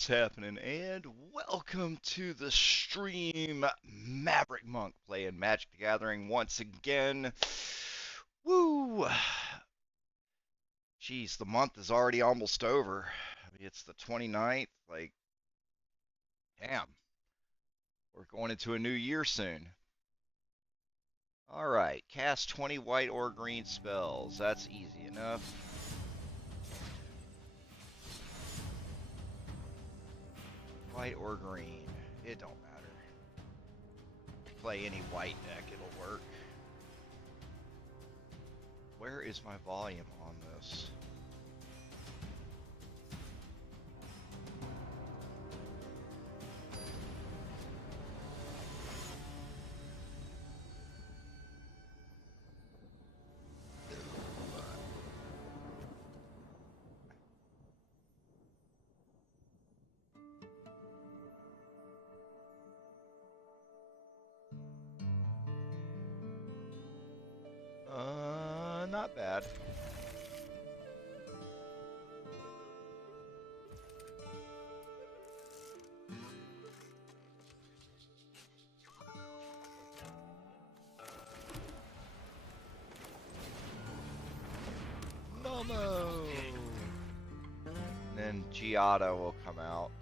What's happening? And welcome to the stream. Maverick Monk playing Magic the Gathering once again. Woo! Jeez, the month is already almost over. I mean, it's the 29th. Like, damn, we're going into a new year soon. Alright, cast 20 white or green spells. That's easy enough. White or green, it don't matter. Play any white deck, it'll work. Where is my volume on this? Not bad. Momo! And then Giada will come out.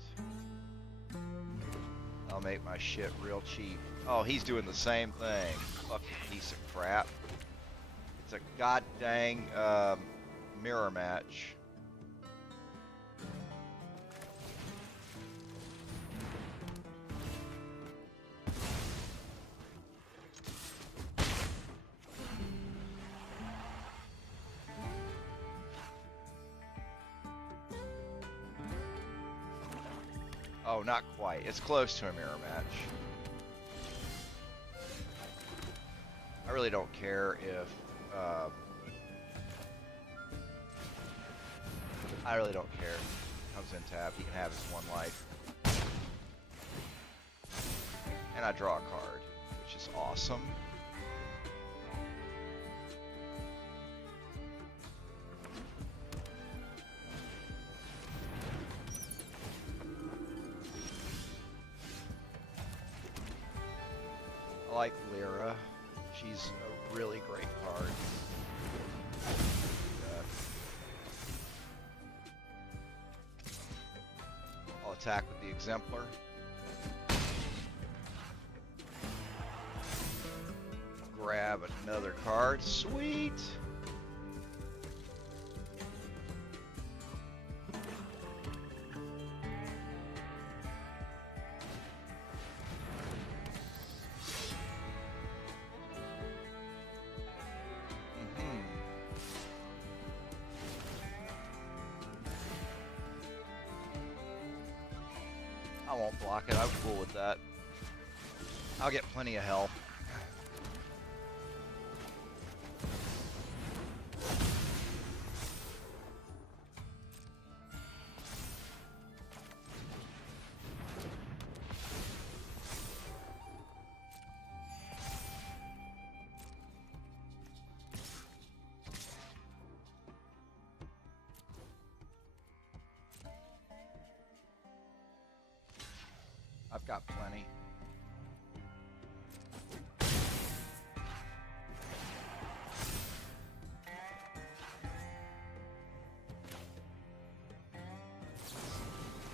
I'll make my shit real cheap. Oh, he's doing the same thing. Fucking piece of crap. It's a god dang mirror match. Oh, not quite. It's close to a mirror match. I really don't care if I really don't care. Comes in tap, he can have his one life. And I draw a card, which is awesome. I like Lyra. She's a really great card. I'll attack with the Exemplar. Grab another card. Sweet! I won't block it, I'm cool with that. I'll get plenty of help. I've got plenty.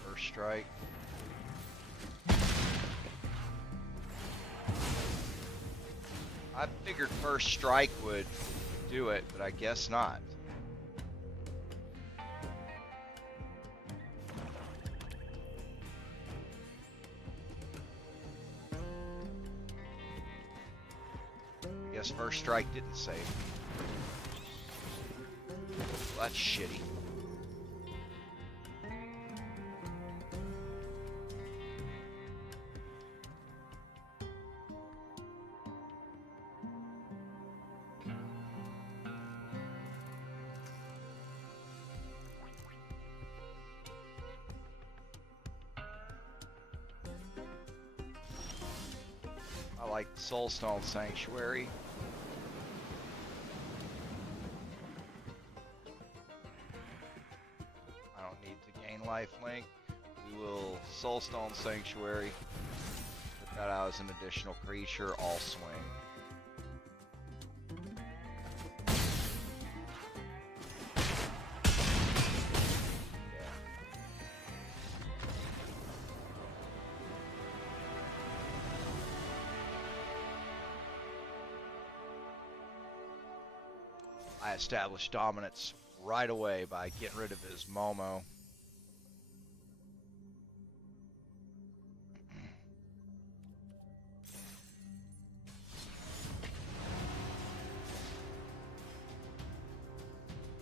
First strike. I figured first strike would do it, but I guess not. Guess first strike didn't save. Well, that's shitty. I like Soulstone Sanctuary. I don't need to gain lifelink. We will Soulstone Sanctuary. Put that out as an additional creature. All swing. I established dominance right away by getting rid of his Momo.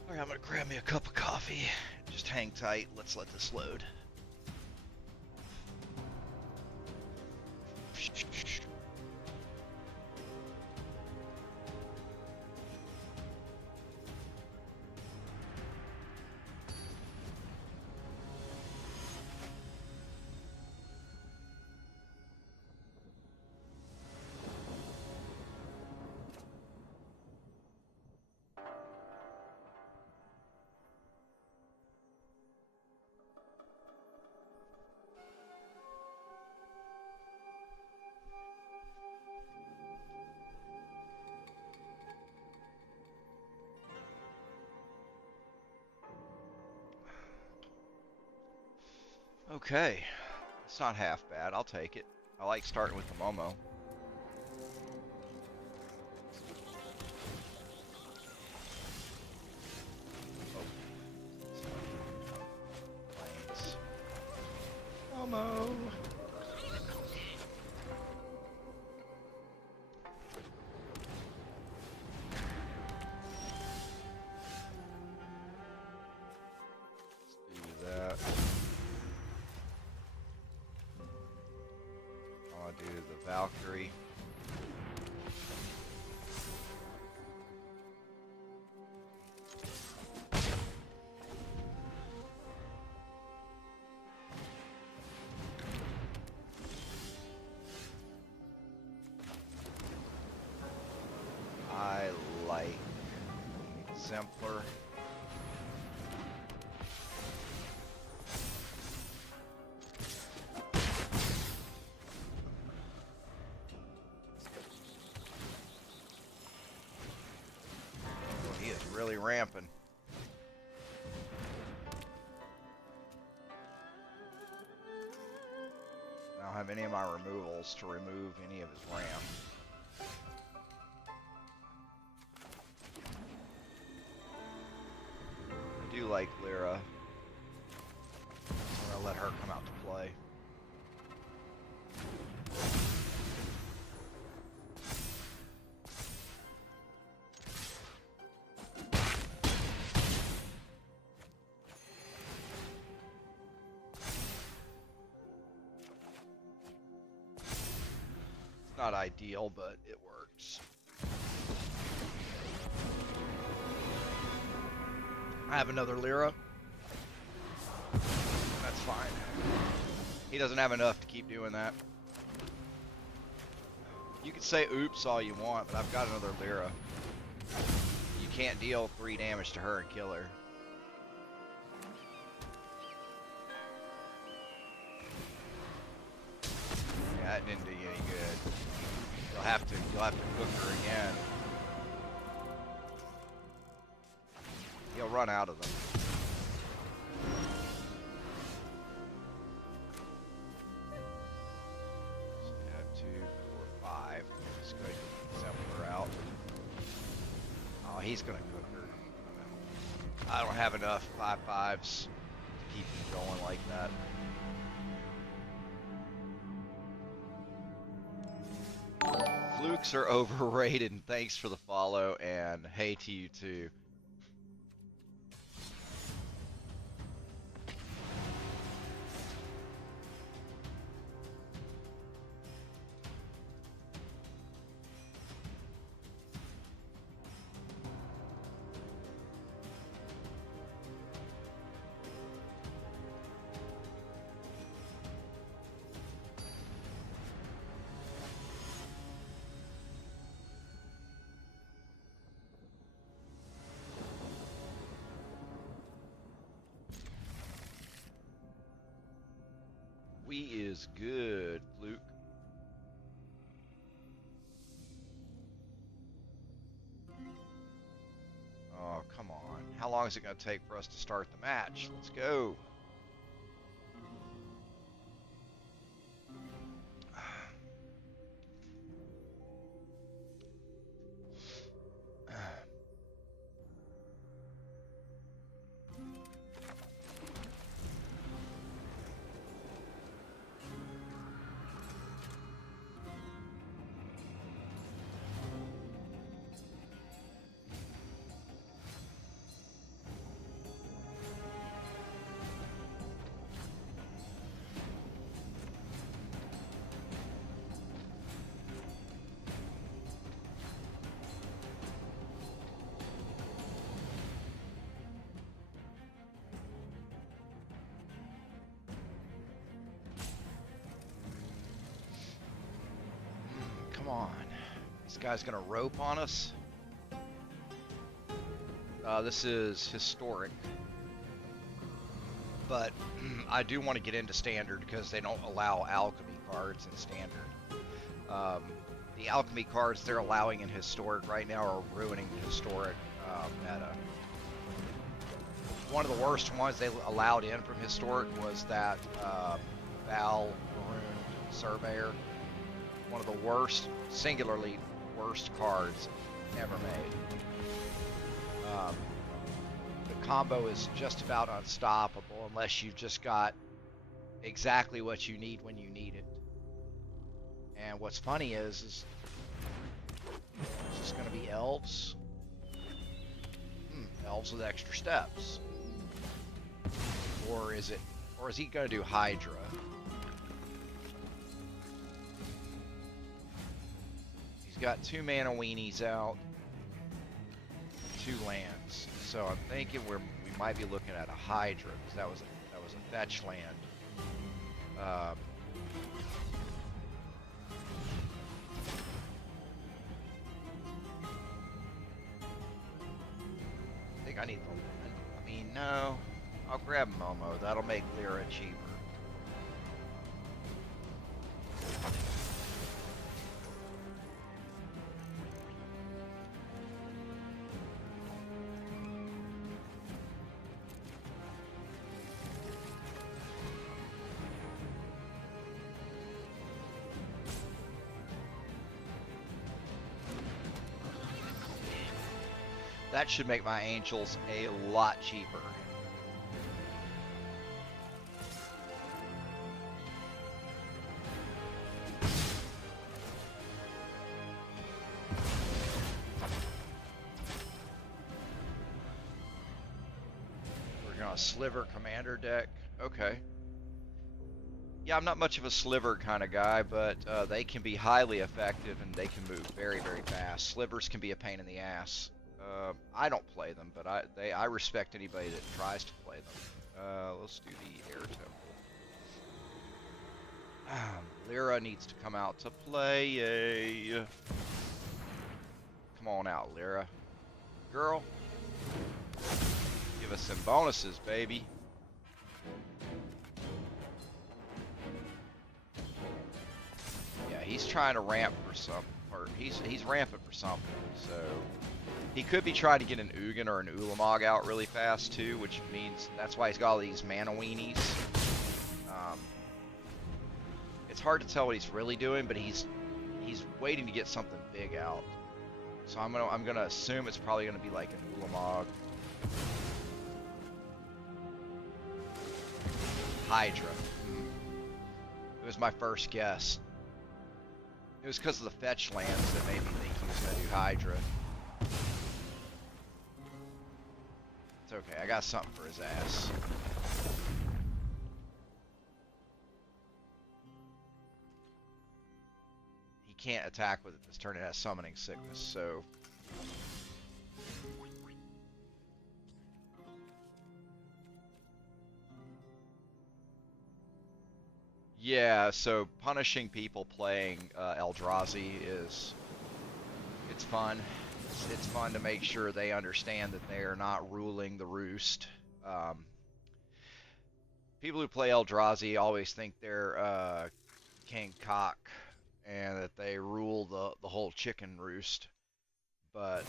Alright, I'm gonna grab me a cup of coffee. Just hang tight. Let's let this load. Okay, it's not half bad. I'll take it. I like starting with the Momo. Planes. Momo. Let's do that. I'll do the Valkyrie. I like Exemplar. He is really ramping. I don't have any of my removals to remove any of his ramp. I do like Lyra. I'm gonna let her come out to play. Not ideal, but it works. I have another Lyra. That's fine. He doesn't have enough to keep doing that. You can say oops all you want, but I've got another Lyra. You can't deal 3 damage to her and kill her. Yeah, that didn't do you any good. You'll have to cook her again. He'll run out of them. So you have 2, 4, 5. Just go ahead and Exemplar out. Oh, he's gonna cook her. I don't have enough 5/5s to keep him going like that. Flukes are overrated, and thanks for the follow, and hey to you too. We is good, Luke. Oh, come on. How long is it going to take for us to start the match? Let's go. Come on. This guy's going to rope on us. This is historic. But I do want to get into standard because they don't allow alchemy cards in standard. The alchemy cards they're allowing in historic right now are ruining the historic meta. One of the worst ones they allowed in from historic was that Val Marooned Surveyor. One of the worst, singularly worst cards ever made. The combo is just about unstoppable unless you've just got exactly what you need when you need it. And what's funny is this going to be elves? Elves with extra steps. Or is he going to do Hydra? He's got 2 mana weenies out, 2 lands. So I'm thinking we might be looking at a Hydra because that was a fetch land. I think I need the. I mean, no. I'll grab Momo. That'll make Lyra cheaper. That should make my angels a lot cheaper. We're gonna sliver commander deck. Okay. Yeah, I'm not much of a sliver kind of guy, but they can be highly effective and they can move very, very fast. Slivers can be a pain in the ass. I don't play them, but I respect anybody that tries to play them. Let's do the air temple. Lyra needs to come out to play. Come on out, Lyra. Girl. Give us some bonuses, baby. Yeah, he's trying to ramp for some, or he's ramping for something, so. He could be trying to get an Ugin or an Ulamog out really fast too, which means that's why he's got all these mana weenies. It's hard to tell what he's really doing, but he's waiting to get something big out. So I'm gonna assume it's probably gonna be like an Ulamog. Hydra. It was my first guess. It was because of the fetch lands that made me think he was gonna do Hydra. It's okay, I got something for his ass. He can't attack with it this turn, it has summoning sickness, so. Yeah, so punishing people playing Eldrazi it's fun. It's fun to make sure they understand that they are not ruling the roost. people who play Eldrazi always think they're King Cock and that they rule the whole chicken roost. But,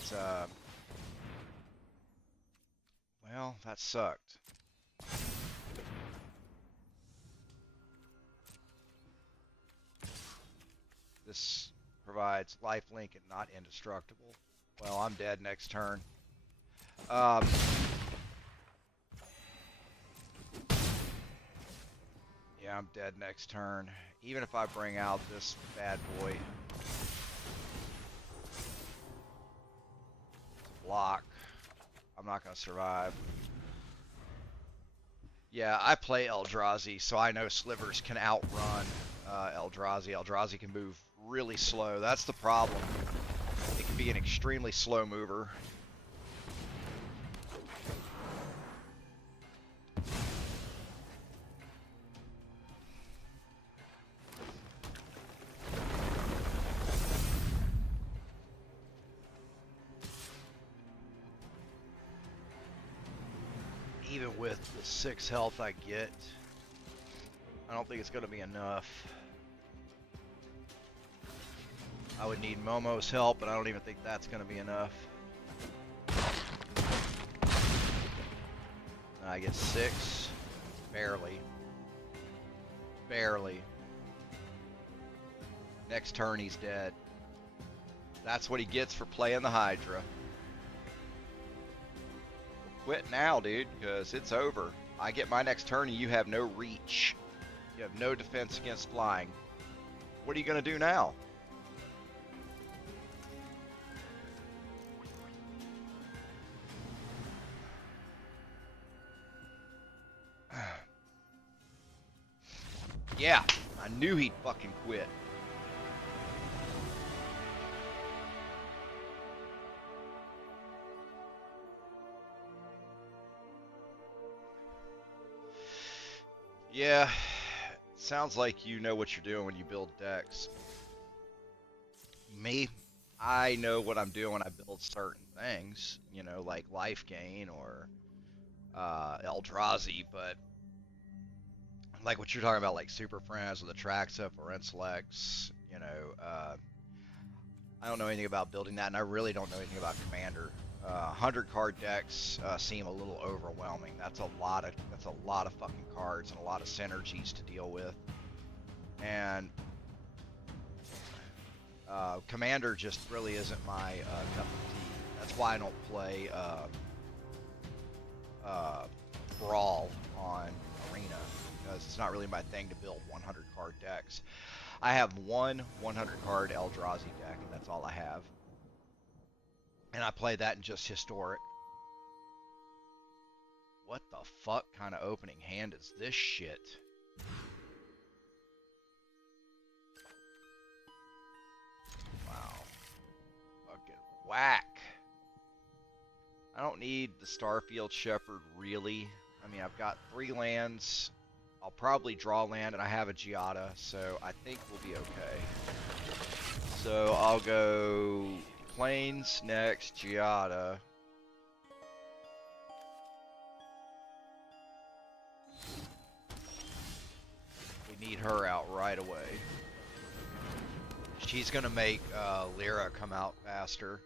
well, that sucked. This provides lifelink and not indestructible. Well, I'm dead next turn. Yeah, I'm dead next turn. Even if I bring out this bad boy. Block. I'm not going to survive. Yeah, I play Eldrazi, so I know Slivers can outrun Eldrazi. Eldrazi can move really slow. That's the problem. It can be an extremely slow mover. Even with the 6 health I get, I don't think it's going to be enough. I would need Momo's help, but I don't even think that's going to be enough. I get 6. Barely. Barely. Next turn he's dead. That's what he gets for playing the Hydra. Quit now, dude, because it's over. I get my next turn and you have no reach. You have no defense against flying. What are you going to do now? Yeah, I knew he'd fucking quit. Yeah, sounds like you know what you're doing when you build decks. Me, I know what I'm doing when I build certain things, you know, like life gain or Eldrazi, but like what you're talking about, like Super Friends or the Traxa or Insulex, you know, I don't know anything about building that, and I really don't know anything about Commander. 100 card decks seem a little overwhelming. That's a lot of fucking cards and a lot of synergies to deal with. And Commander just really isn't my cup of tea. That's why I don't play Brawl on Arena, because it's not really my thing to build 100 card decks. I have one 100 card Eldrazi deck, and that's all I have. And I play that in just Historic. What the fuck kind of opening hand is this shit? Wow. Fucking whack. I don't need the Starfield Shepherd, really. I mean, I've got 3 lands. I'll probably draw land, and I have a Giada, so I think we'll be okay. So I'll go Plains next, Giada. We need her out right away. She's gonna make Lyra come out faster.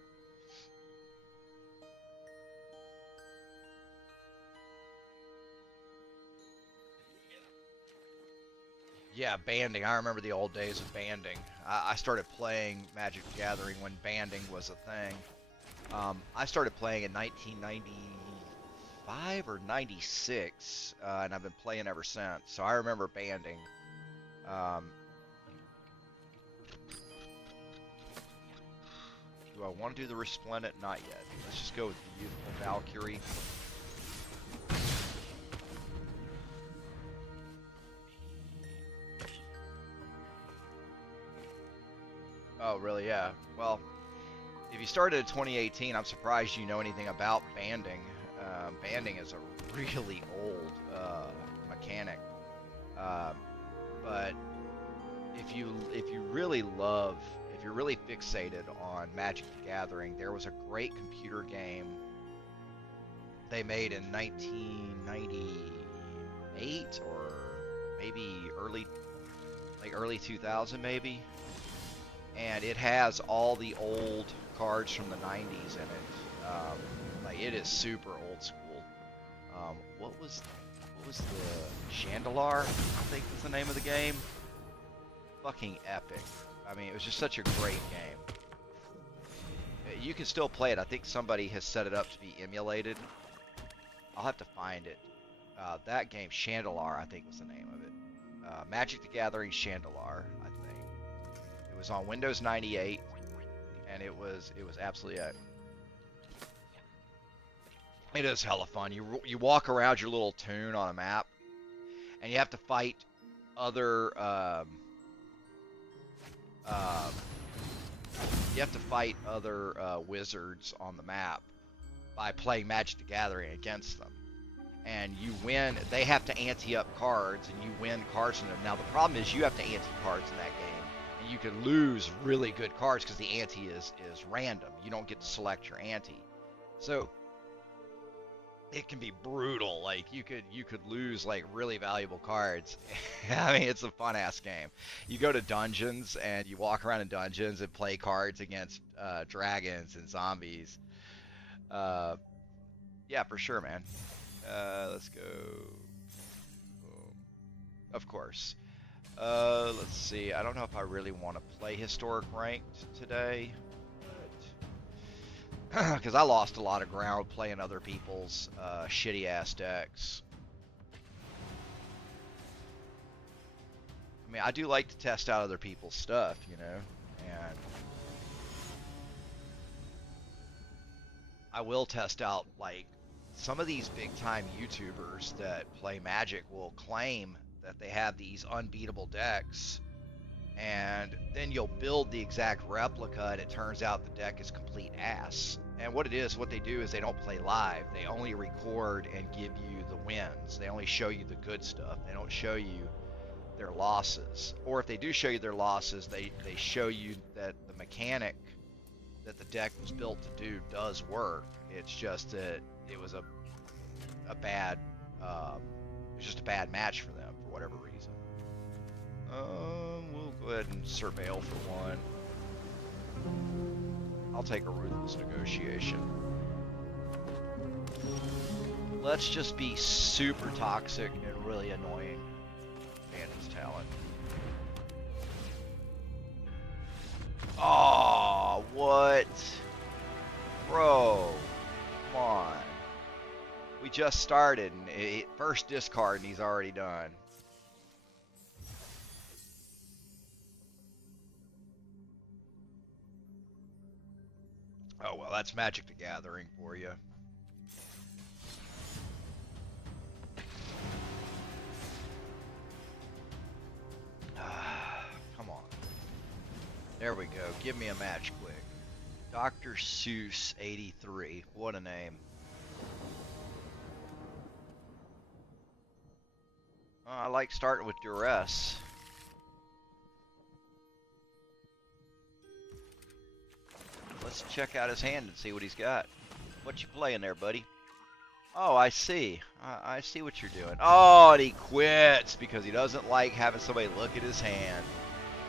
Yeah, banding. I remember the old days of banding. I started playing Magic the Gathering when banding was a thing. I started playing in 1995 or 96, and I've been playing ever since. So I remember banding. Do I want to do the Resplendent? Not yet. Let's just go with the Youthful Valkyrie. Oh, really? Yeah. Well, if you started in 2018, I'm surprised you know anything about banding. Banding is a really old mechanic. But if you really if you're really fixated on Magic the Gathering, there was a great computer game they made in 1998 2008 or maybe early 2000 maybe. And it has all the old cards from the 90s in it. Like it is super old school. What was the Chandelar? I think was the name of the game. Fucking epic. I mean, it was just such a great game. You can still play it. I think somebody has set it up to be emulated. I'll have to find it. That game, Chandelar, I think was the name of it. Magic the Gathering Chandelar, I think. It was on Windows 98, and it was absolutely it is hella fun. You walk around your little toon on a map, and you have to fight other wizards on the map by playing Magic the Gathering against them. And you win. They have to ante up cards, and you win cards from them. Now the problem is you have to ante cards in that game, and you can lose really good cards because the ante is random. You don't get to select your ante, so it can be brutal. Like you could lose like really valuable cards. I mean, it's a fun ass game. You go to dungeons and you walk around in dungeons and play cards against dragons and zombies. Yeah, for sure, man. Let's go. Of course. Let's see. I don't know if I really want to play Historic Ranked today, because I lost a lot of ground playing other people's shitty ass decks. I mean, I do like to test out other people's stuff, you know, and I will test out like some of these big time YouTubers that play Magic will claim that they have these unbeatable decks, and then you'll build the exact replica and it turns out the deck is complete ass. And what they do is they don't play live. They only record and give you the wins. They only show you the good stuff. They don't show you their losses. Or if they do show you their losses, they show you that the mechanic that the deck was built to do does work. It's just that it was a bad match for them for whatever reason. We'll go ahead and surveil for one. I'll take a ruthless negotiation. Let's just be super toxic and really annoying. Bandit's talent. Oh, what? Bro, come on. We just started, and first discard, and he's already done. Oh, well, that's Magic the Gathering for you. Come on. There we go. Give me a match quick. Dr. Seuss 83. What a name. I like starting with Duress. Let's check out his hand and see what he's got. What you playing there, buddy? Oh, I see. I see what you're doing. Oh, and he quits because he doesn't like having somebody look at his hand.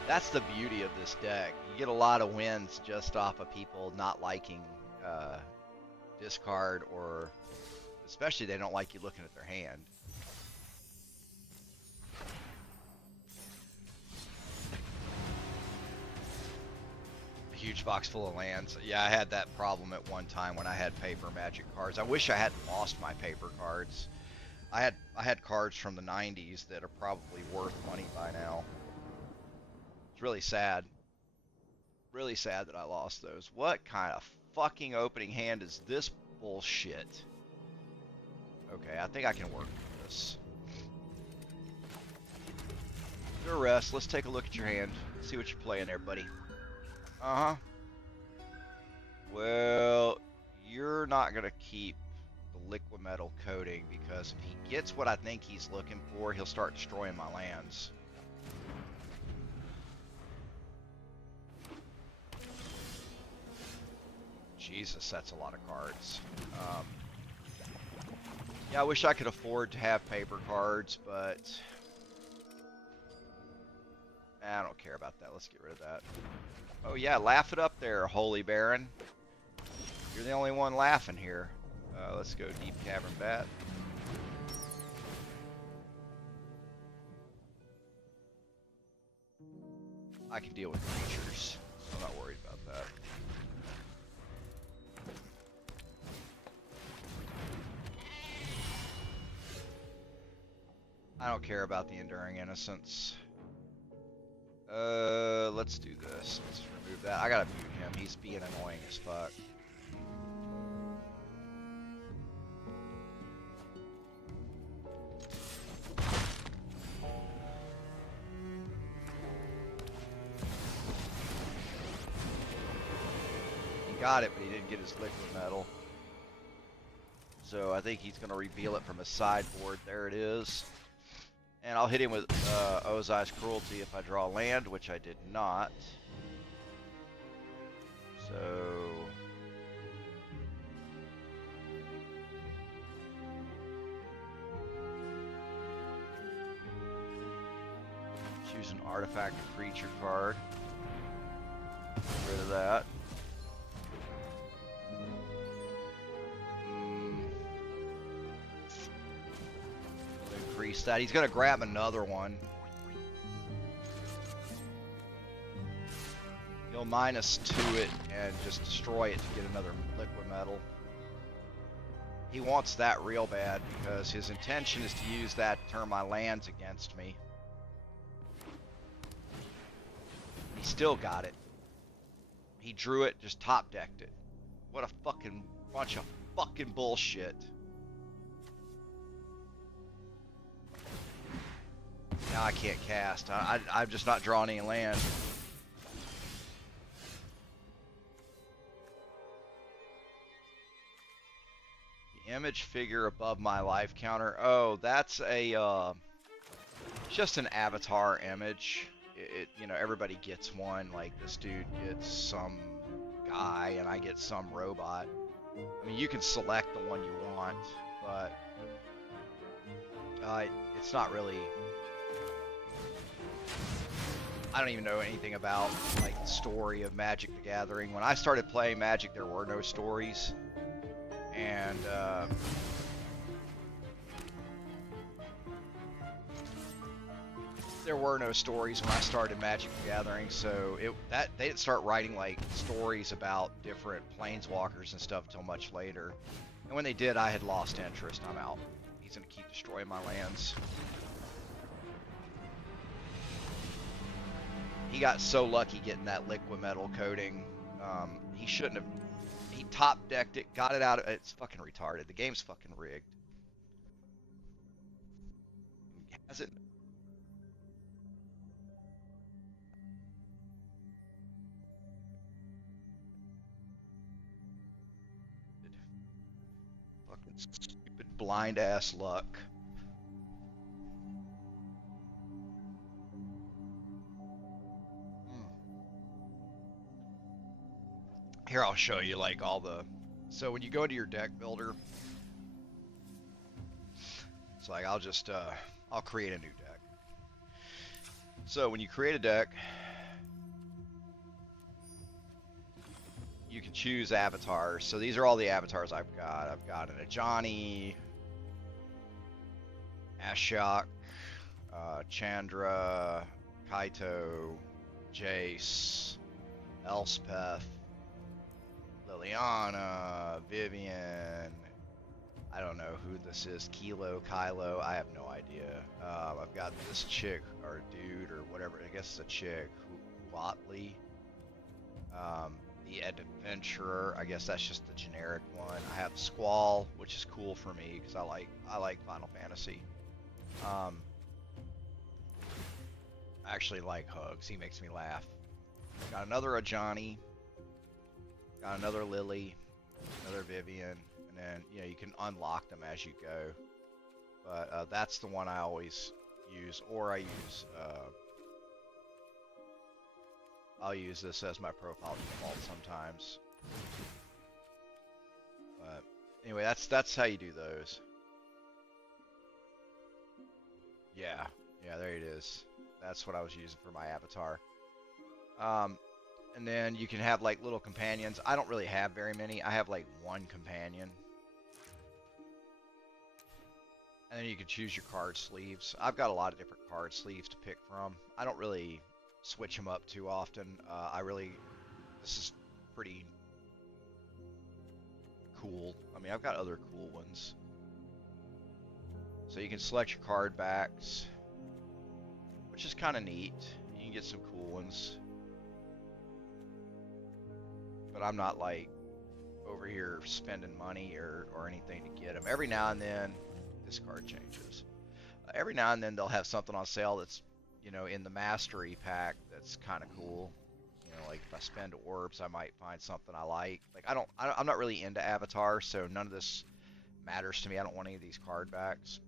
That's the beauty of this deck. You get a lot of wins just off of people not liking discard, or especially they don't like you looking at their hand. Huge box full of lands. Yeah, I had that problem at one time when I had paper Magic cards. I wish I hadn't lost my paper cards. I had cards from the 90s that are probably worth money by now. It's really sad. Really sad that I lost those. What kind of fucking opening hand is this bullshit? Okay, I think I can work with this. Duress, let's take a look at your hand. See what you're playing there, buddy. Uh-huh. Well, you're not going to keep the liquid metal coating, because if he gets what I think he's looking for, he'll start destroying my lands. Jesus, that's a lot of cards. Yeah, I wish I could afford to have paper cards, but I don't care about that. Let's get rid of that. Oh yeah, laugh it up there, Holy Baron. You're the only one laughing here. Let's go Deep Cavern Bat. I can deal with creatures. I'm not worried about that. I don't care about the Enduring Innocence. Let's do this. Let's remove that. I gotta mute him. He's being annoying as fuck. He got it, but he didn't get his liquid metal. So I think he's gonna reveal it from his sideboard. There it is. And I'll hit him with Ozai's Cruelty if I draw land, which I did not. So... choose an artifact or creature card. Get rid of that. Increase that. He's gonna grab another one. He'll -2 it and just destroy it to get another liquid metal. He wants that real bad because his intention is to use that to turn my lands against me. He still got it. He drew it, just top decked it. What a fucking bunch of fucking bullshit. Now I can't cast. I'm just not drawing any land. The image figure above my life counter. Oh, that's a just an avatar image. You know, everybody gets one. Like this dude gets some guy, and I get some robot. I mean, you can select the one you want, but it's not really. I don't even know anything about like the story of Magic the Gathering. When I started playing Magic, there were no stories, and there were no stories when I started Magic the Gathering. So they didn't start writing like stories about different planeswalkers and stuff until much later. And when they did, I had lost interest. I'm out. He's gonna keep destroying my lands. He got so lucky getting that liquid metal coating. He shouldn't have. He top decked it, got it out. It's fucking retarded. The game's fucking rigged. Has it? Fucking stupid blind ass luck. Here, I'll show you like all the. So when you go into your deck builder, it's like I'll create a new deck. So when you create a deck, you can choose avatars. So these are all the avatars I've got. I've got an Ajani, Ashok, Chandra, Kaito, Jace, Elspeth, Liliana, Vivian, I don't know who this is, Kylo, I have no idea. I've got this chick, or dude, or whatever, I guess it's a chick, Watley. The Adventurer, I guess that's just the generic one. I have Squall, which is cool for me, because I like Final Fantasy. I actually like Hugs, he makes me laugh. Got another Ajani. Got another Lily, another Vivian, and then you can unlock them as you go. But that's the one I always use, or I use I'll use this as my profile default sometimes. But anyway, that's how you do those. Yeah, yeah, there it is. That's what I was using for my avatar. Um, and then you can have like little companions. I don't really have very many. I have like one companion. And then you can choose your card sleeves. I've got a lot of different card sleeves to pick from. I don't really switch them up too often. This is pretty cool. I mean, I've got other cool ones. So you can select your card backs, which is kind of neat. You can get some cool ones. But I'm not like over here spending money or anything to get them. Every now and then, this card changes. Every now and then they'll have something on sale that's, you know, in the mastery pack that's kind of cool. You know, like if I spend orbs, I might find something I like. Like I'm not really into Avatar, so none of this matters to me. I don't want any of these card backs.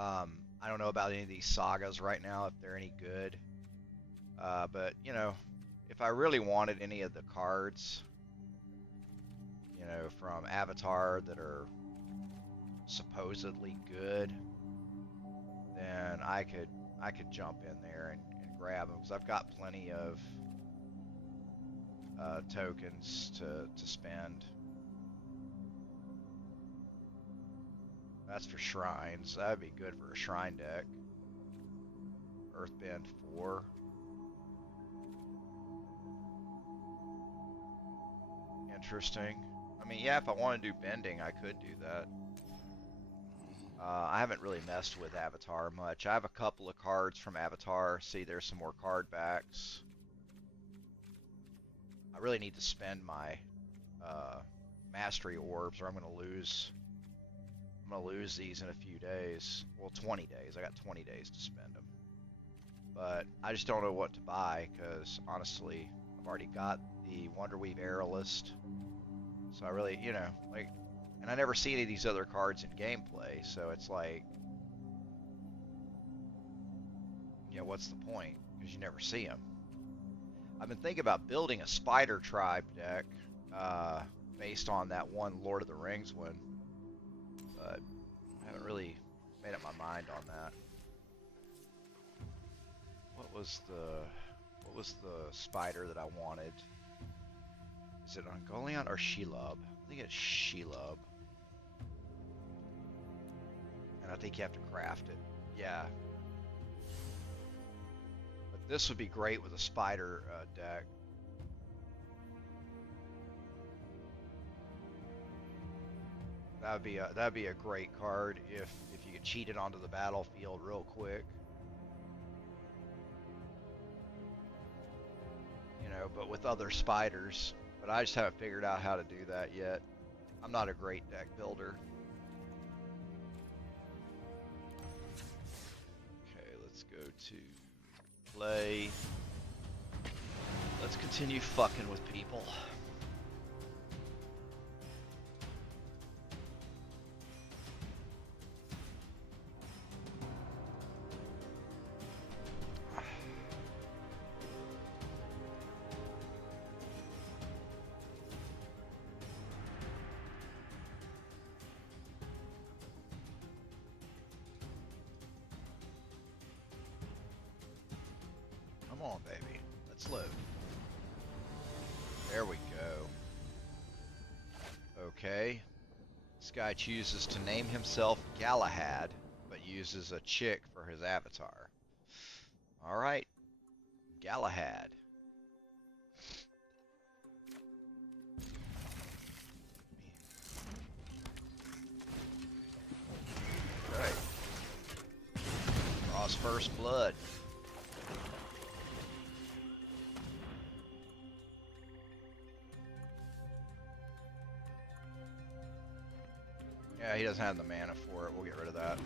I don't know about any of these sagas right now, if they're any good. But, you know, if I really wanted any of the cards, you know, from Avatar that are supposedly good, then I could jump in there and grab them, because I've got plenty of tokens to spend. That's for shrines. That'd be good for a shrine deck. Earthbend 4. Interesting. I mean, yeah, if I want to do bending, I could do that. I haven't really messed with Avatar much. I have a couple of cards from Avatar. See, there's some more card backs. I really need to spend my mastery orbs, or I'm gonna lose. I'm gonna lose these in a few days. Well, 20 days. I got 20 days to spend them. But I just don't know what to buy, because honestly, I've already got the Wonderweave Aerolist. So I really, you know, like, and I never see any of these other cards in gameplay, so it's like, you know, what's the point? Because you never see them. I've been thinking about building a Spider Tribe deck based on that one Lord of the Rings one, but I haven't really made up my mind on that. What was the spider that I wanted? Is it Ungoliant or Shelob? I think it's Shelob. And I think you have to craft it. Yeah. But this would be great with a spider deck. That'd be a great card if you could cheat it onto the battlefield real quick. You know, but with other spiders. But I just haven't figured out how to do that yet. I'm not a great deck builder. Okay, let's go to play. Let's continue fucking with people. Come on, baby. Let's load. There we go. Okay. This guy chooses to name himself Galahad, but uses a chick for his avatar. Alright. Galahad. Alright. Draws first blood. Yeah, he doesn't have the mana for it. We'll get rid of that.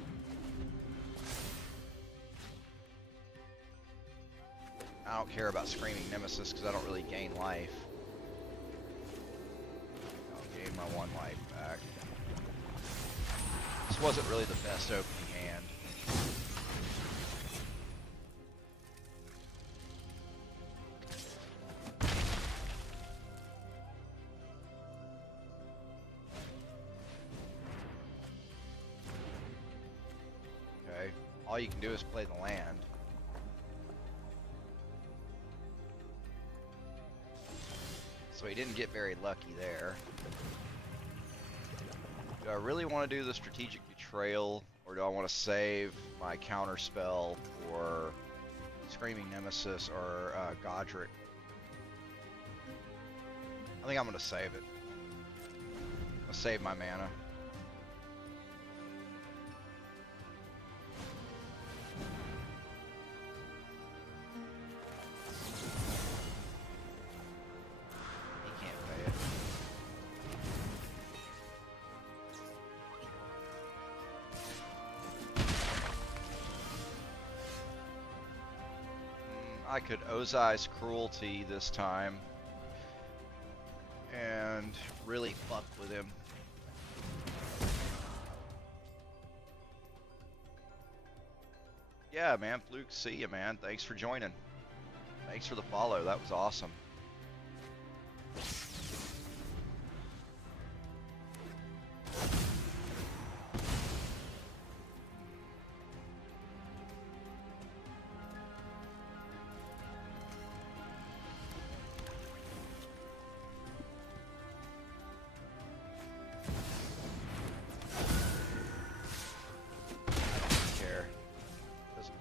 I don't care about Screaming Nemesis because I don't really gain life. I'll gain my 1 life back. This wasn't really the best opening hand. Okay. all you can do is play the land. So he didn't get very lucky there. Do I really want to do the strategic betrayal, or do I want to save my counter spell for Screaming Nemesis or Godric? I think I'm going to save it. I'm going to save my mana. He can't pay it. I could Ozai's Cruelty this time and really fuck with him. Yeah, man, Fluke, see ya, man. Thanks for joining. Thanks for the follow. That was awesome.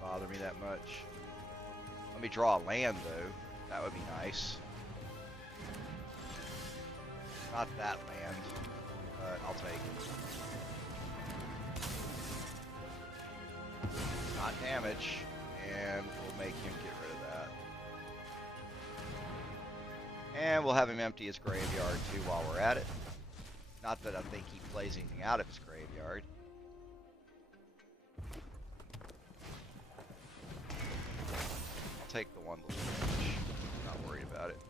Bother me that much. Let me draw a land though. That would be nice. Not that land, but I'll take it. It's not damage, and we'll make him get rid of that. And we'll have him empty his graveyard too while we're at it. Not that I think he plays anything out of his graveyard. Take the one little damage. Not worried about it.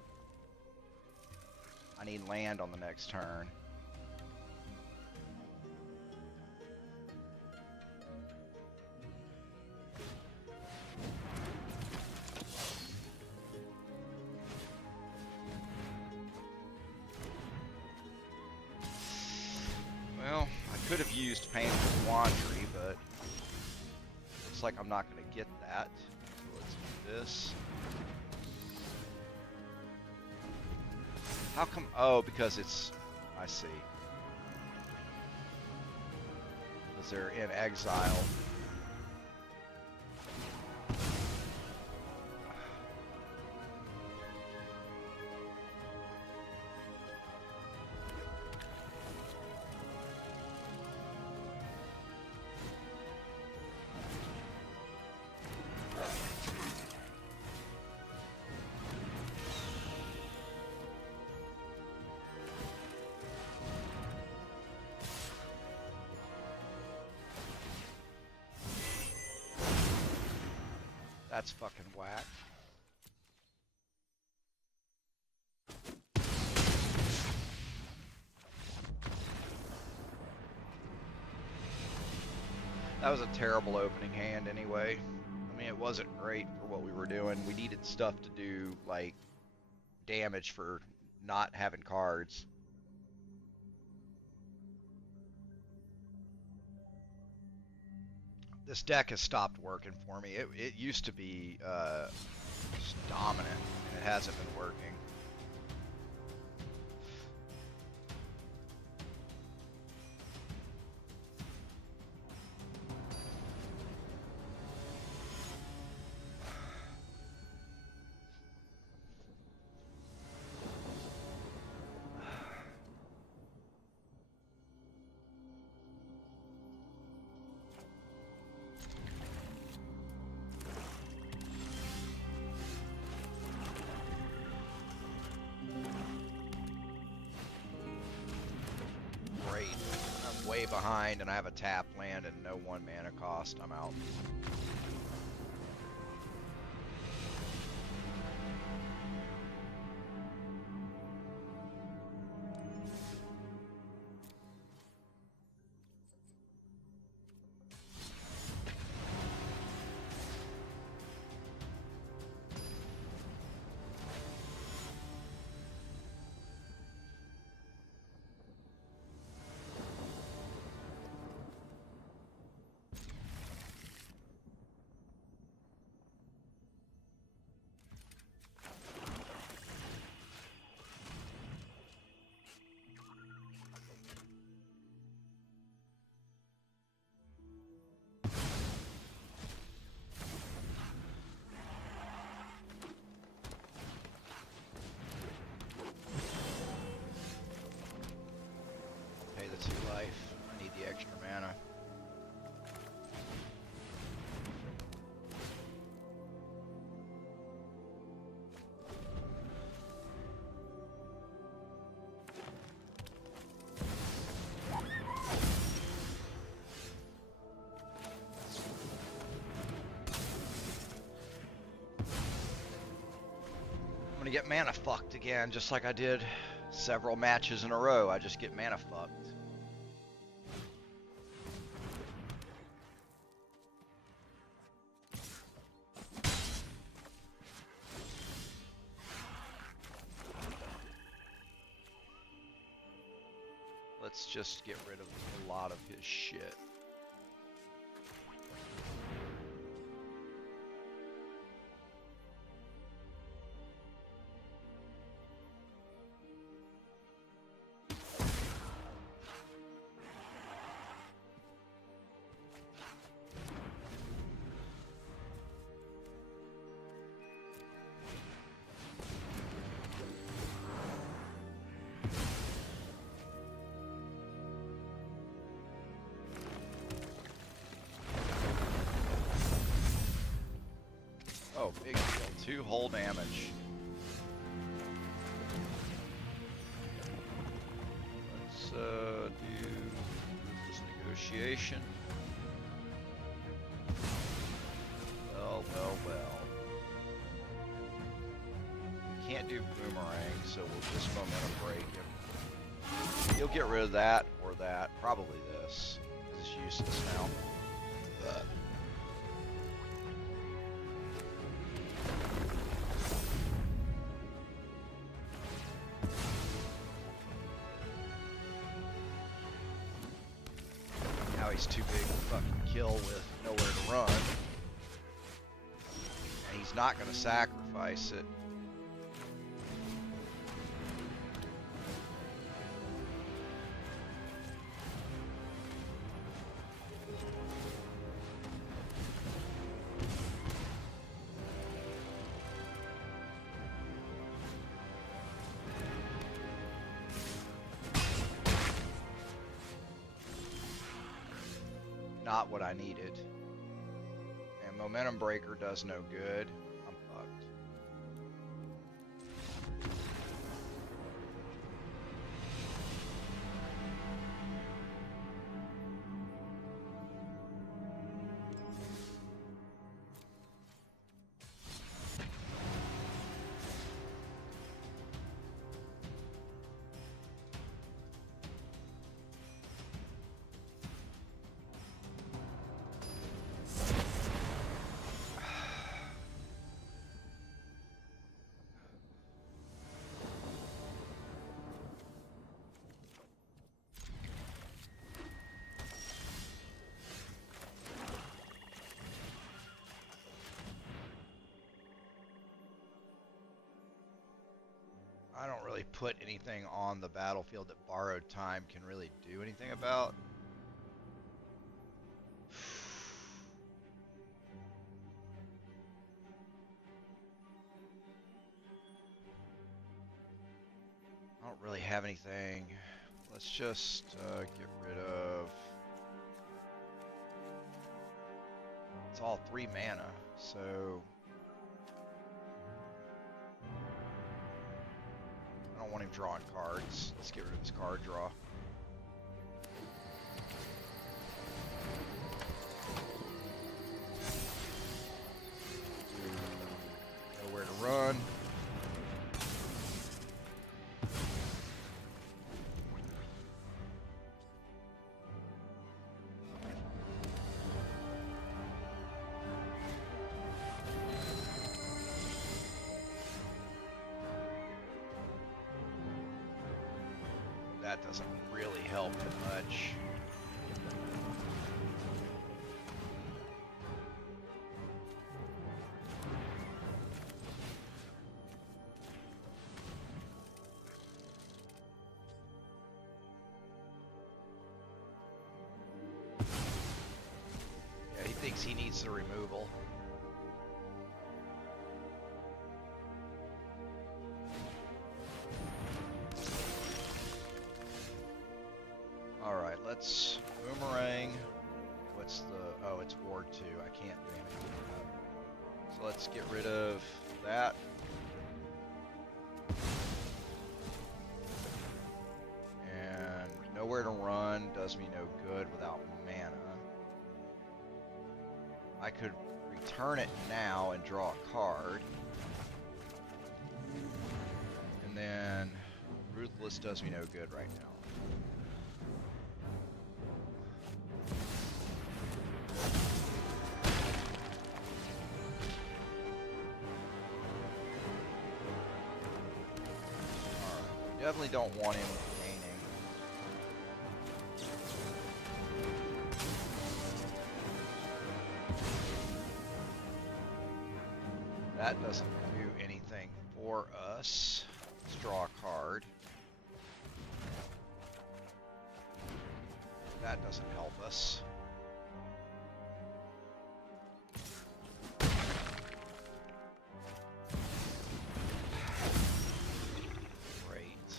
I need land on the next turn. Well, I could have used Painful Quandary, but looks like I'm not going to get that. This. How come? Oh, because it's. I see. Because they're in exile. That's fucking whack. That was a terrible opening hand anyway. I mean, it wasn't great for what we were doing. We needed stuff to do, like, damage for not having cards. This deck has stopped working for me. It used to be just dominant, and it hasn't been working. Way behind, and I have a tap land and no 1 mana cost. I'm out. life. I need the extra mana. I'm gonna get mana fucked again, just like I did several matches in a row. I just get mana fucked. Let's just get rid of a lot of his shit. Oh, big deal. 2 whole damage. Let's do this negotiation. Well. Can't do boomerang, so we'll just momentum break him. He'll get rid of that or that. Probably this, because it's useless now. He's too big to fucking kill with nowhere to run. And he's not going to sacrifice it. Not what I needed. And momentum breaker does no good. I'm fucked. I don't really put anything on the battlefield that borrowed time can really do anything about. I don't really have anything. Let's just get rid of... It's all 3 mana, so... I don't want him drawing cards. Let's get rid of his card draw. Nowhere to run. That doesn't really help much. Yeah, he thinks he needs the removal. Alright, let's boomerang. What's the... Oh, it's Ward 2. I can't do anything with that. So let's get rid of that. And nowhere to run does me no good without mana. I could return it now and draw a card. And then Ruthless does me no good right now. Alright, we definitely don't want him gaining. That doesn't do anything for us. Let's draw a card. That doesn't help us. Great.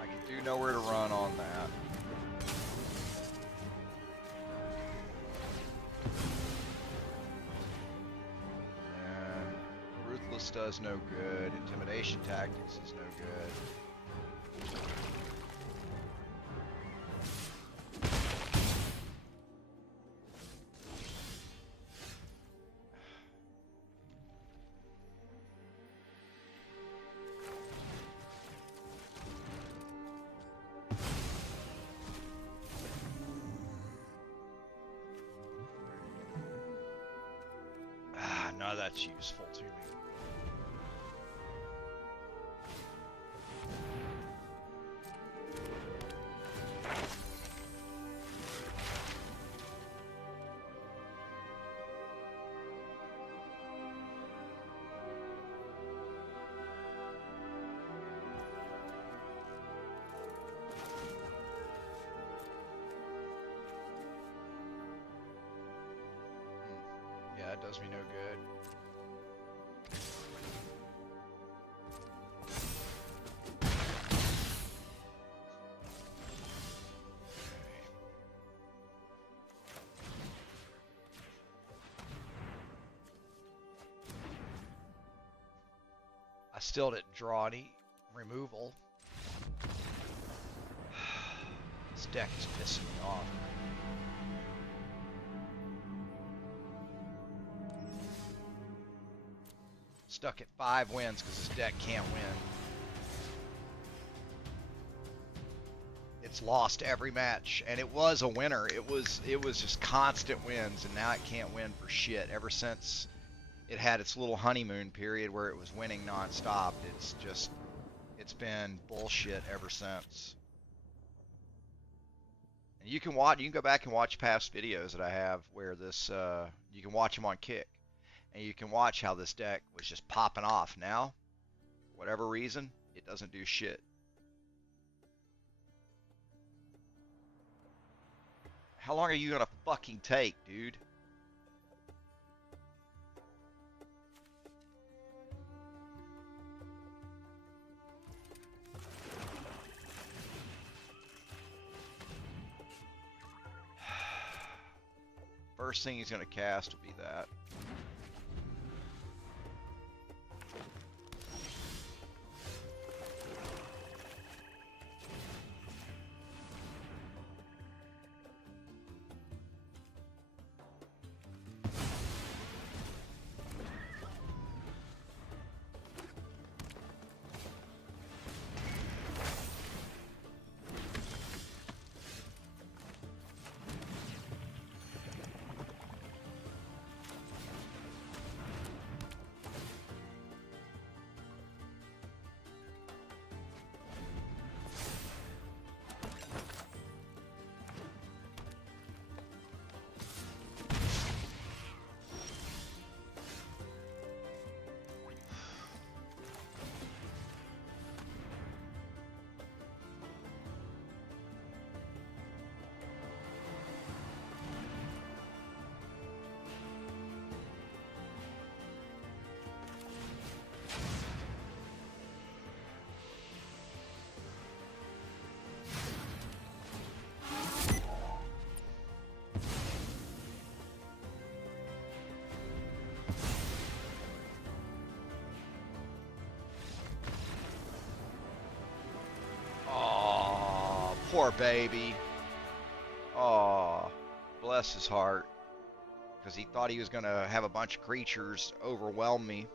I can do nowhere to run on that. And Ruthless does no good. Intimidation Tactics is no good. None of that's useful to me. Yeah, it does me no good. I still didn't draw any removal. This deck is pissing me off. Stuck at 5 wins because this deck can't win. It's lost every match, and it was a winner. It was just constant wins, and now it can't win for shit. Ever since it had its little honeymoon period where it was winning nonstop, it's been bullshit ever since. And you can go back and watch past videos that I have where this you can watch them on Kick. And you can watch how this deck was just popping off. Now, for whatever reason, it doesn't do shit. How long are you gonna fucking take, dude? First thing he's gonna cast will be that. Poor baby. Oh, bless his heart. Because he thought he was going to have a bunch of creatures overwhelm me.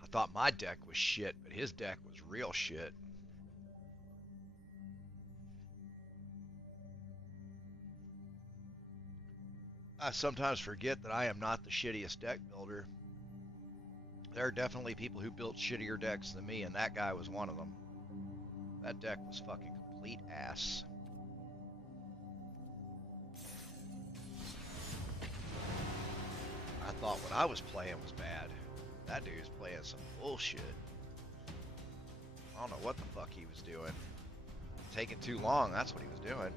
I thought my deck was shit, but his deck was real shit. I sometimes forget that I am not the shittiest deck builder. There are definitely people who built shittier decks than me, and that guy was one of them. That deck was fucking complete ass. I thought what I was playing was bad. That dude was playing some bullshit. I don't know what the fuck he was doing. Taking too long, that's what he was doing.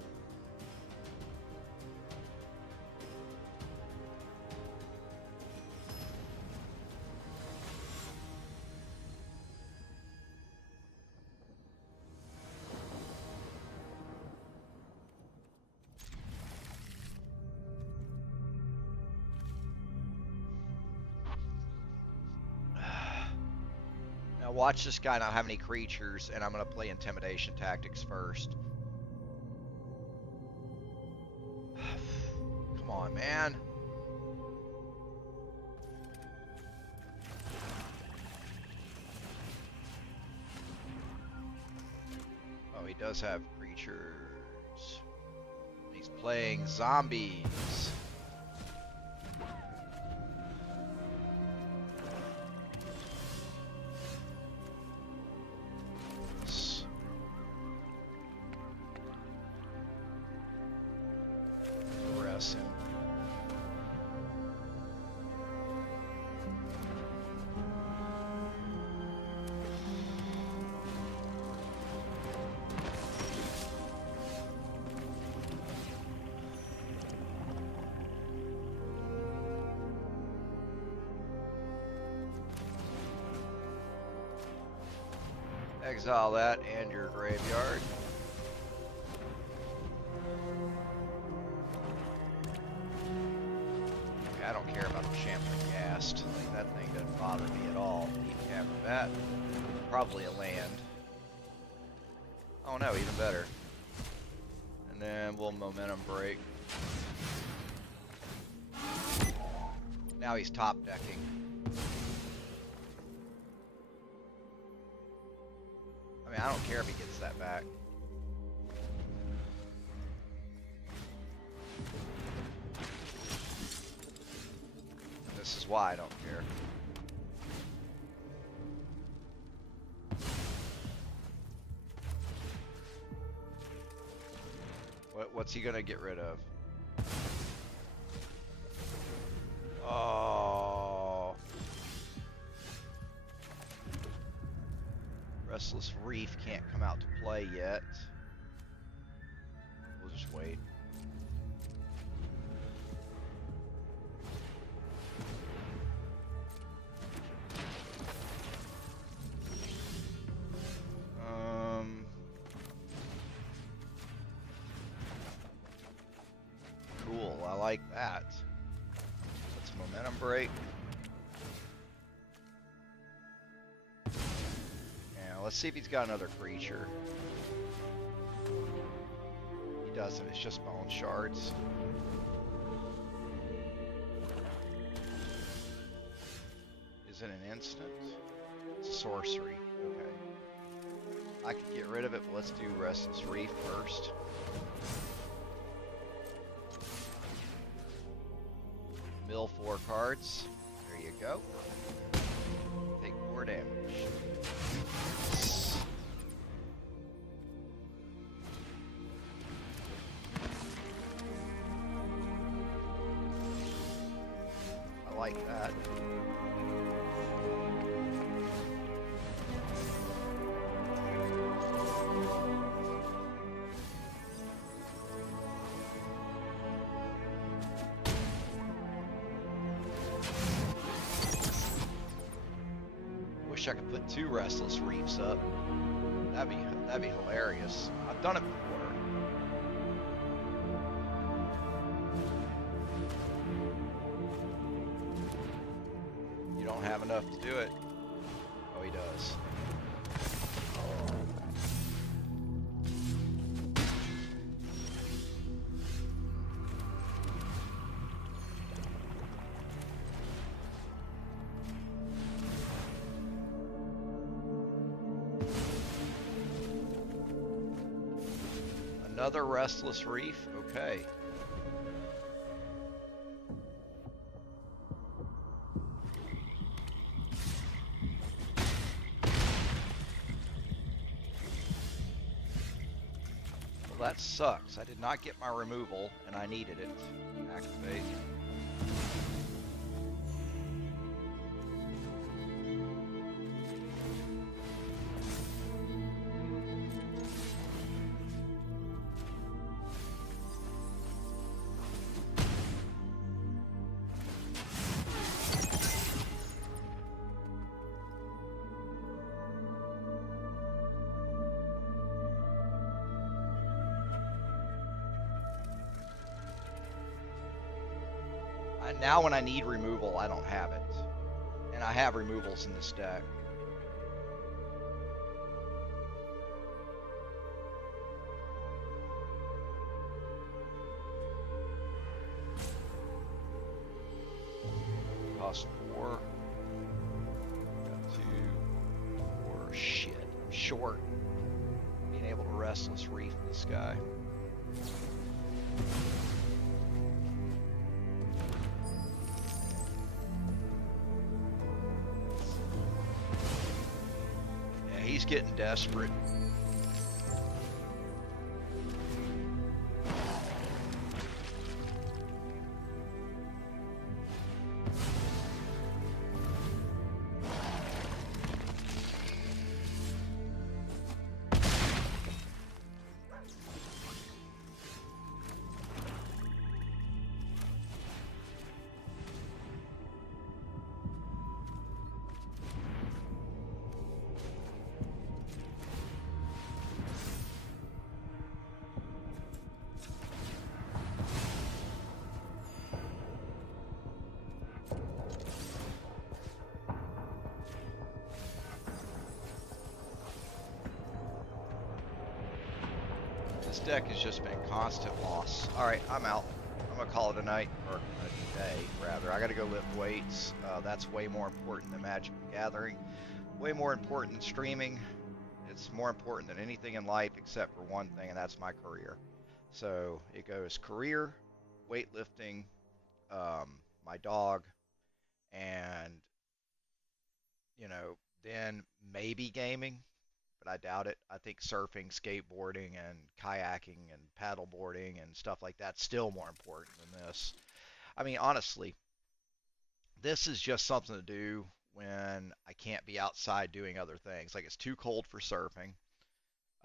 Watch this guy not have any creatures, and I'm going to play intimidation tactics first. Come on, man. Oh, he does have creatures. He's playing zombies. Exile that and your graveyard. Okay, I don't care about the Champion Ghast. Like, that thing doesn't bother me at all. Even after that, probably a land. Oh no, even better. And then we'll momentum break. Now he's top decking. I mean, I don't care if he gets that back. This is why I don't care. What's he gonna get rid of? Oh. Restless Reef can't come out to play yet. We'll just wait. Cool, I like that. Let's momentum break. Let's see if he's got another creature. He doesn't, it's just bone shards. Is it an instant? It's a sorcery, okay. I could get rid of it, but let's do Restless Reef first. Mill 4 cards. There you go. Take 4 damage. I like that. Wish I could put 2 Restless Reefs up. That'd be hilarious. I've done it before. You don't have enough to do it. Oh, he does. Another restless reef? Okay. Well, that sucks. I did not get my removal, and I needed it. Activate. Now when I need removal, I don't have it. And I have removals in this deck. Cost 4. Got 2. 4. Shit. I'm short. Being able to restless reef this guy. He's getting desperate. This deck has just been constant loss. Alright, I'm out. I'm going to call it a night, or a day, rather. I got to go lift weights. That's way more important than Magic the Gathering. Way more important than streaming. It's more important than anything in life except for one thing, and that's my career. So it goes career, weightlifting, my dog, and, you know, then maybe gaming. But I doubt it. I think surfing, skateboarding, and kayaking and paddleboarding and stuff like that's still more important than this. I mean, honestly, this is just something to do when I can't be outside doing other things. Like it's too cold for surfing.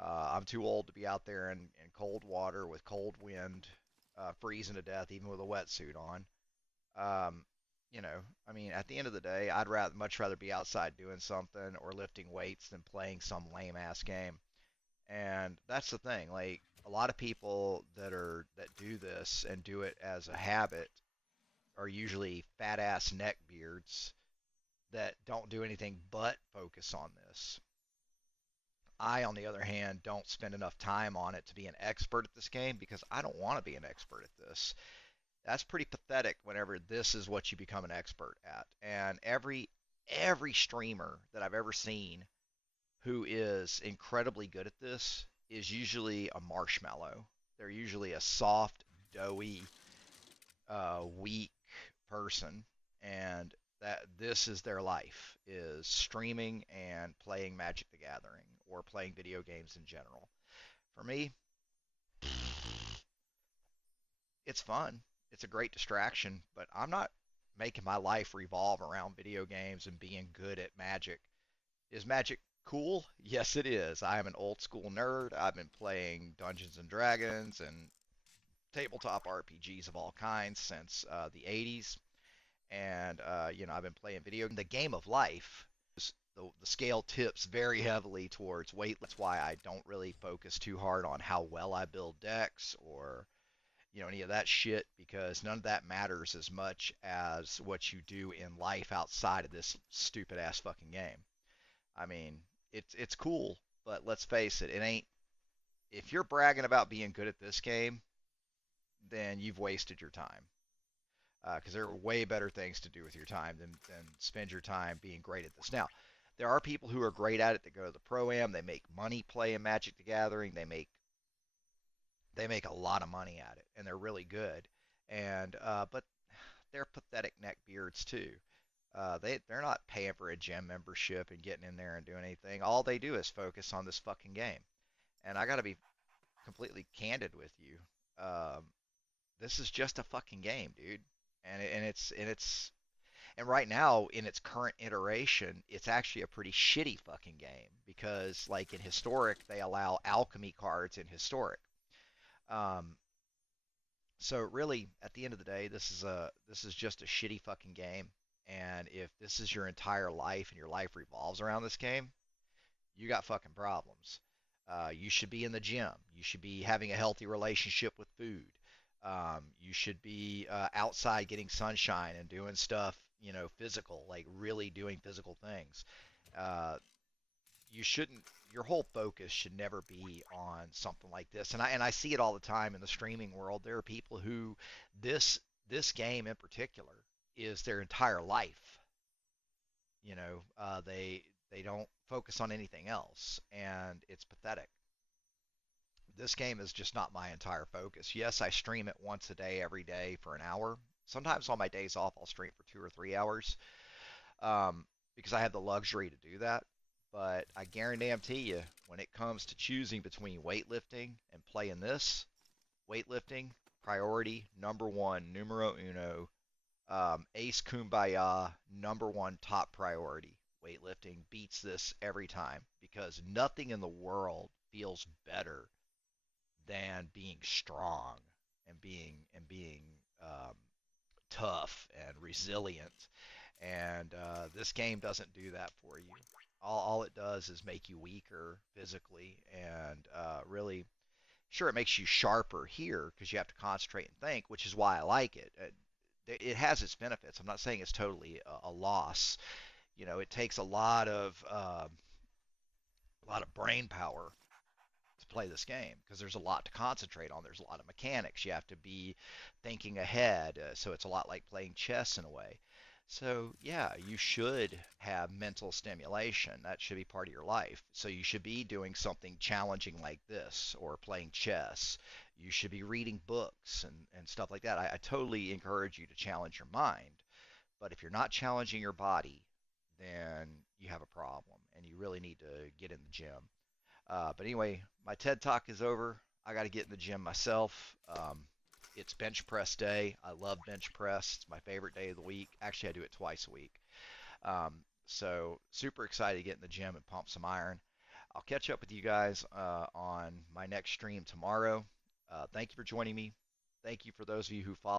I'm too old to be out there in cold water with cold wind, freezing to death, even with a wetsuit on. Um, you know, I mean, at the end of the day, I'd much rather be outside doing something or lifting weights than playing some lame ass game. And that's the thing. Like a lot of people that do this and do it as a habit are usually fat ass neckbeards that don't do anything but focus on this. I, on the other hand, don't spend enough time on it to be an expert at this game because I don't want to be an expert at this. That's pretty pathetic whenever this is what you become an expert at. And every streamer that I've ever seen who is incredibly good at this is usually a marshmallow. They're usually a soft, doughy, weak person, and that this is their life is streaming and playing Magic the Gathering or playing video games in general. For me, it's fun. It's a great distraction, but I'm not making my life revolve around video games and being good at Magic. Is Magic cool? Yes, it is. I am an old school nerd. I've been playing Dungeons and Dragons and tabletop RPGs of all kinds since the 80s. And, I've been playing video. The game of life, the scale tips very heavily towards weight. That's why I don't really focus too hard on how well I build decks or any of that shit, because none of that matters as much as what you do in life outside of this stupid ass fucking game. I mean, it's cool, but let's face it, it ain't. If you're bragging about being good at this game, then you've wasted your time. Because there are way better things to do with your time than spend your time being great at this. Now, there are people who are great at it that go to the pro am. They make money playing Magic the Gathering. They make a lot of money at it, and they're really good. And but they're pathetic neckbeards too. They're not paying for a gym membership and getting in there and doing anything. All they do is focus on this fucking game. And I got to be completely candid with you. Um, this is just a fucking game, dude. And right now in its current iteration, it's actually a pretty shitty fucking game because like in historic they allow alchemy cards in historic. Um, so really, at the end of the day, this is just a shitty fucking game. And if this is your entire life and your life revolves around this game, you got fucking problems. You should be in the gym. You should be having a healthy relationship with food. You should be outside getting sunshine and doing stuff, physical, like really doing physical things. Uh, you shouldn't. Your whole focus should never be on something like this. And I see it all the time in the streaming world. There are people who this this game in particular is their entire life. They don't focus on anything else, and it's pathetic. This game is just not my entire focus. Yes, I stream it once a day, every day for an hour. Sometimes on my days off, I'll stream for 2 or 3 hours because I have the luxury to do that. But I guarantee you, when it comes to choosing between weightlifting and playing this, weightlifting, priority, number one, numero uno, Ace Kumbaya, number one top priority. Weightlifting beats this every time because nothing in the world feels better than being strong and being um, tough and resilient. And this game doesn't do that for you. All it does is make you weaker physically, and really, sure, it makes you sharper here because you have to concentrate and think, which is why I like it. It has its benefits. I'm not saying it's totally a loss. It takes a lot of brain power to play this game because there's a lot to concentrate on. There's a lot of mechanics. You have to be thinking ahead. So it's a lot like playing chess in a way. So, yeah, you should have mental stimulation. That should be part of your life. So, you should be doing something challenging like this or playing chess. You should be reading books and stuff like that. I totally encourage you to challenge your mind. But if you're not challenging your body, then you have a problem and you really need to get in the gym. But anyway, my TED Talk is over. I got to get in the gym myself. It's bench press day. I love bench press. It's my favorite day of the week. Actually, I do it twice a week. So super excited to get in the gym and pump some iron. I'll catch up with you guys on my next stream tomorrow. Thank you for joining me. Thank you for those of you who follow.